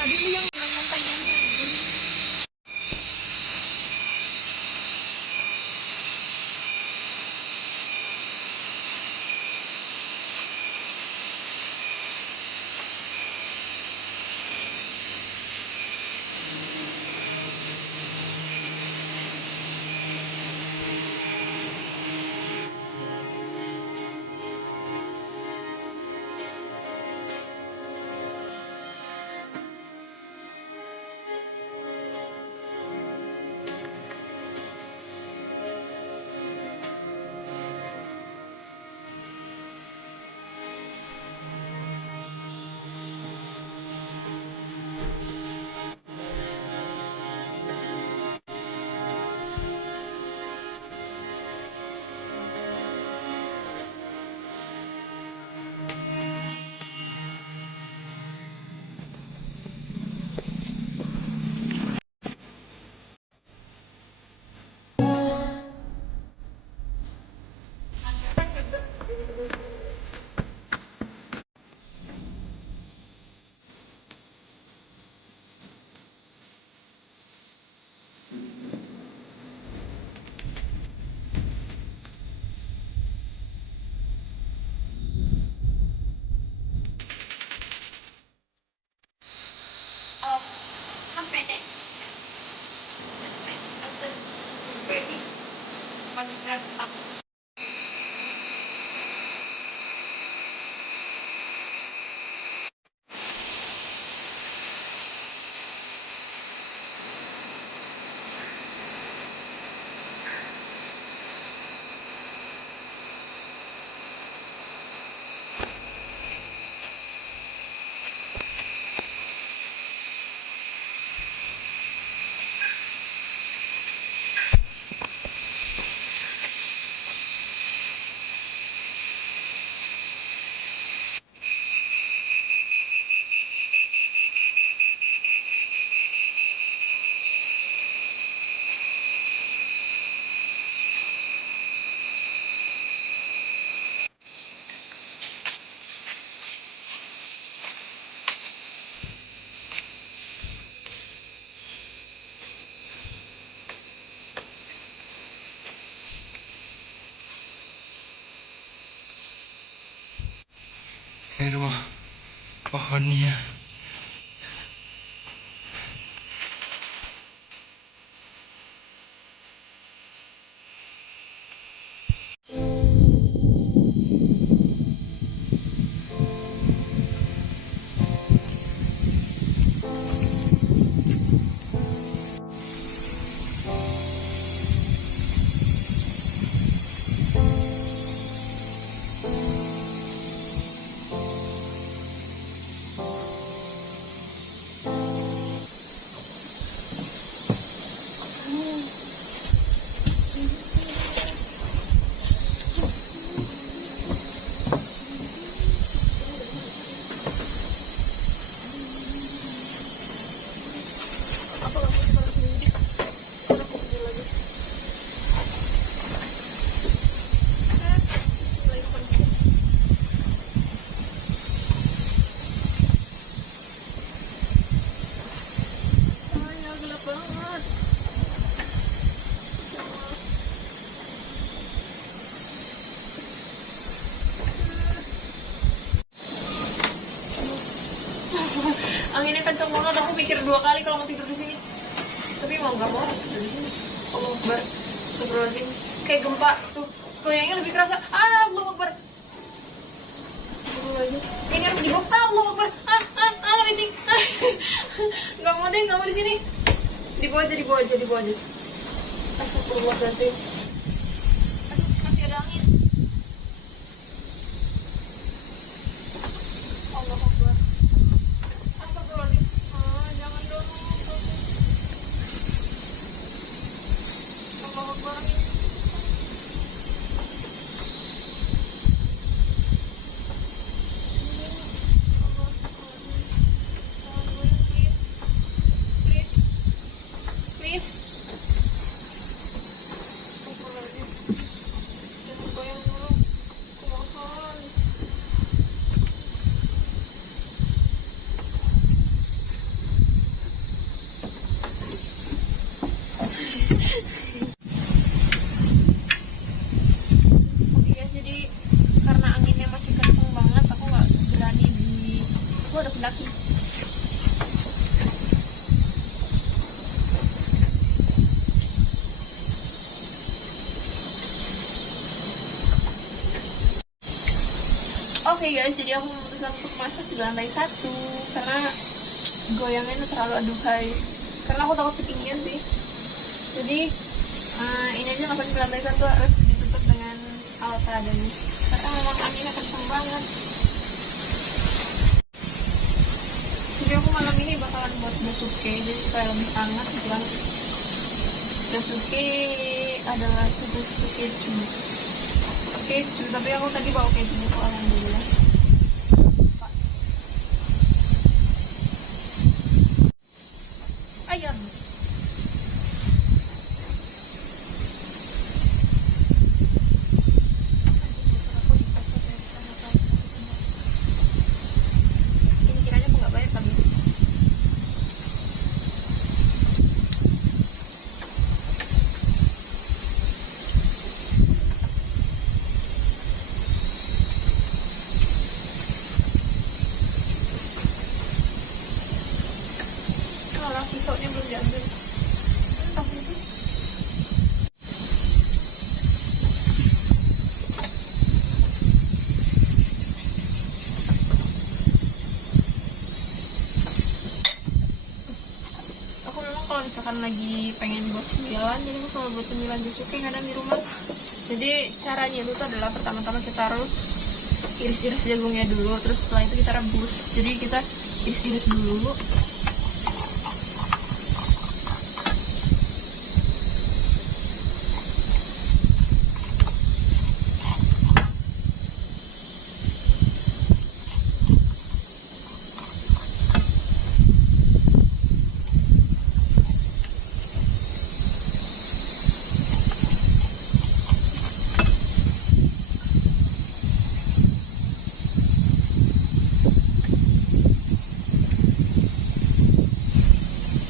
Tadi lu yang nonton. Oh, sampai deh. Konsep aku. Aduh, pohonnya. Anginnya kenceng banget, aku mikir 2 kali kalau mau tidur di sini. Tapi mau nggak mau harus tidur di sini. Allah Akbar, astagfirullahaladzim. Kayak gempa tuh, goyangnya lebih kerasa. Allah Akbar. Astagfirullahaladzim. Ini harus dibuka. Allah Akbar. Lebih tinggi. Nggak mau deh, nggak mau di sini. Dibawa aja. Astagfirullahaladzim. Aduh, masih ada angin. Allah Akbar. Astagfirullahaladzim. Jangan dong. Allah Akbar. Please. Oke guys, jadi aku memutuskan untuk masak di lantai 1 karena goyangannya terlalu aduhai. Karena aku takut ketinggian sih. Jadi ini aja masak di lantai 1 harus ditutup dengan alat seadanya. Karena memang anginnya kenceng banget. Jadi aku malam ini bakalan buat basuke, jadi supaya lebih hangat gitu kan. Basuke adalah susu keju. Keju, tapi aku tadi bawa kejunya ke alhamdulillah. Ayam. Ini kiranya aku nggak bayar tapi. Kalau pisaunya belum diambil. Entah itu. Aku memang kalau misalkan lagi pengen buat cemilan, jadi aku selalu buat cemilan Josuke yang ada di rumah. Jadi caranya itu tuh adalah pertama-tama kita harus iris-iris jagungnya dulu, terus setelah itu kita rebus. Jadi kita iris-iris dulu.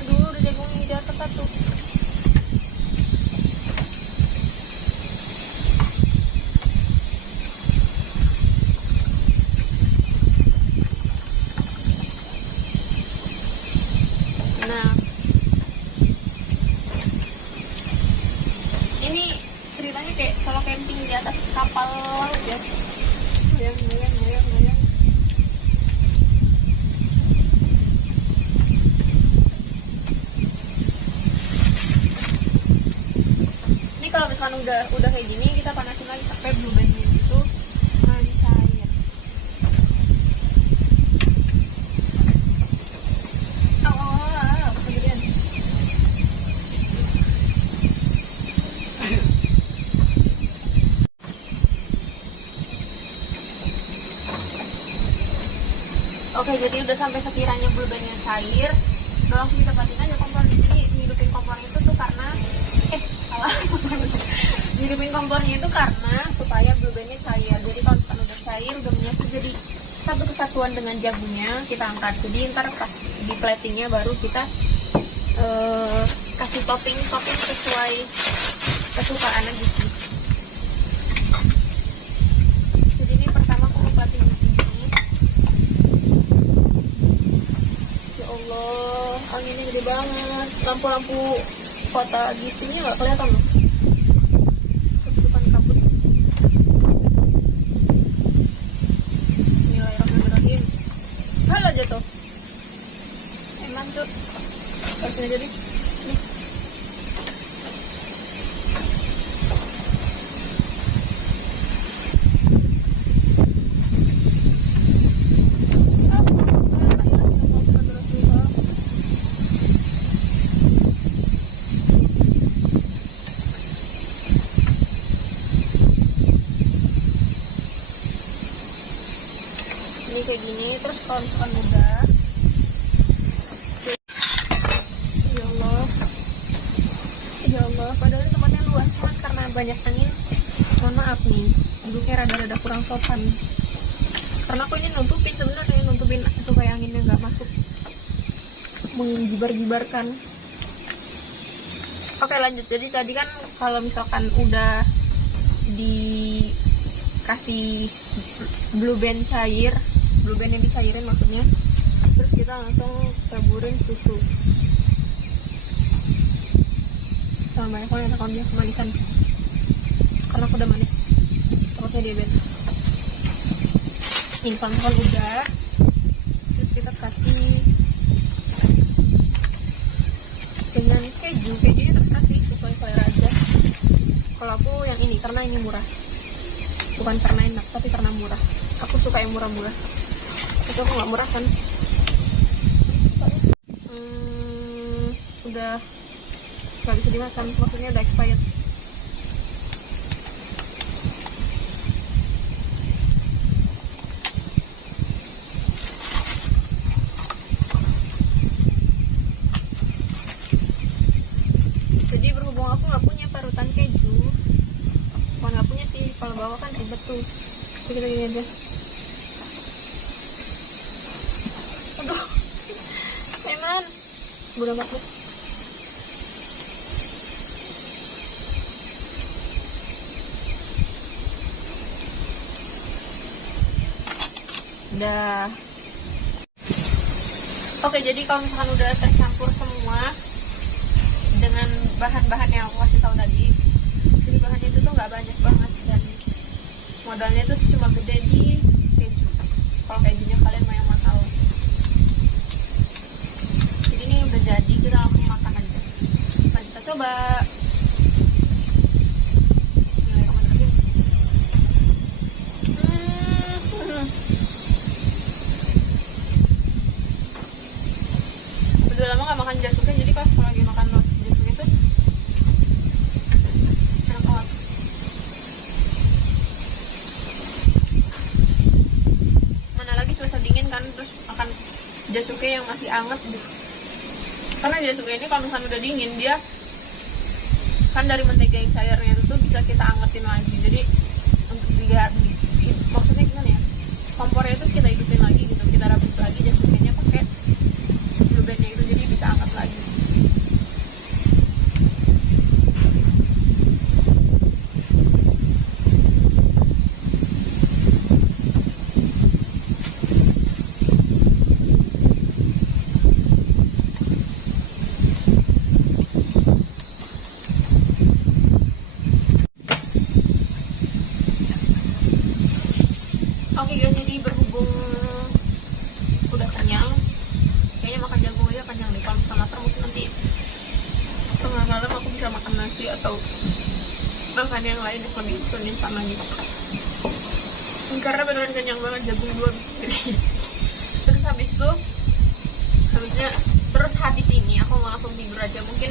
Aduh, udah jagungnya di atas satu. Nah, ini ceritanya kayak solo camping di atas kapal laut ya. Goyang, goyang, goyang, goyang. Ini kalau misalkan udah kayak gini, kita panasin lagi sampai blue band-nya itu mencair. Oh, kegedean. Oke, jadi udah sampai sekiranya blue band-nya cair, udah langsung kita matiin aja kompornya. Jadi hidupin kompornya itu tuh karena salah. Hidupin kompornya itu karena supaya blue band-nya cair. Jadi kalau misalkan udah cair, udah menyatu jadi satu kesatuan dengan jagungnya, kita angkat. Jadi ntar pas di platingnya baru kita kasih topping sesuai kesukaan aja sih. Jadi ini pertama aku plating di sini. Ya Allah, anginnya gede banget. Lampu-lampu kota di sini nggak kelihatan loh. Ketutupan kabut. Bismillahirrahmanirrahim. Halo jatuh. Emang tuh. Kasih aja deh. Nih. Ini kayak gini, terus kalau misalkan udah, ya Allah, padahal ini tempatnya luas banget karena banyak angin. Mohon maaf nih, duduknya rada-rada kurang sopan. Karena aku ini nutupin sebenarnya, nutupin supaya anginnya nggak masuk, menggibar-gibarkan. Oke lanjut, jadi tadi kan kalau misalkan udah dikasih blue band cair, blue band yang dicairin maksudnya, terus kita langsung taburin susu sama banyak banget takutnya kemanisan karena aku udah manis, takutnya diabetes. Nih pan-pan udah, terus kita kasih dengan kejunya terserah sih, sesuai selera aja. Kalau aku yang ini karena ini murah, bukan karena enak tapi karena murah. Aku suka yang murah-murah. Itu aku nggak murah kan. Udah nggak bisa dimakan, maksudnya udah expired. Jadi berhubung aku nggak punya parutan keju, bukan nggak punya sih, kalau bawa kan ribet tuh. Jadi kita gini aja. Aduh, teman, udah amat deh. Udah. Oke, jadi kalau misalkan udah tercampur semua dengan bahan-bahan yang aku kasih tahu tadi, jadi bahannya itu tuh nggak banyak banget dan modalnya tuh cuma gede di keju. Kalau kejunya kalian mau yang mahal. Jadi ini udah jadi, kita langsung makan aja. Nah, kita coba. Bismillahirrahmanirrahim. Udah lama gak makan jasuknya, jadi kalau lagi makan jasuk itu enak banget. Mana lagi cuaca dingin kan, terus makan jasuknya yang masih anget gitu. Karena jasuknya ini kalau misalnya udah dingin, dia kan dari mentega yang cairnya itu tuh bisa kita angetin lagi. Jadi untuk dia maksudnya gimana ya, kompornya itu kita hidupin lagi gitu, kita rebus lagi jasuknya pakai blue bandnya itu, jadi bisa angkat lagi. Oke guys, jadi berhubung udah kenyang, kayaknya makan jagung aja kenyang nih. Kalau misalkan lapar mungkin nanti tengah malam aku bisa makan nasi atau makan yang lain yang lebih instan lagi. Karena beneran kenyang banget, jagung 2 bisa sendiri. Terus habis itu, habis ini aku mau langsung tidur aja. Mungkin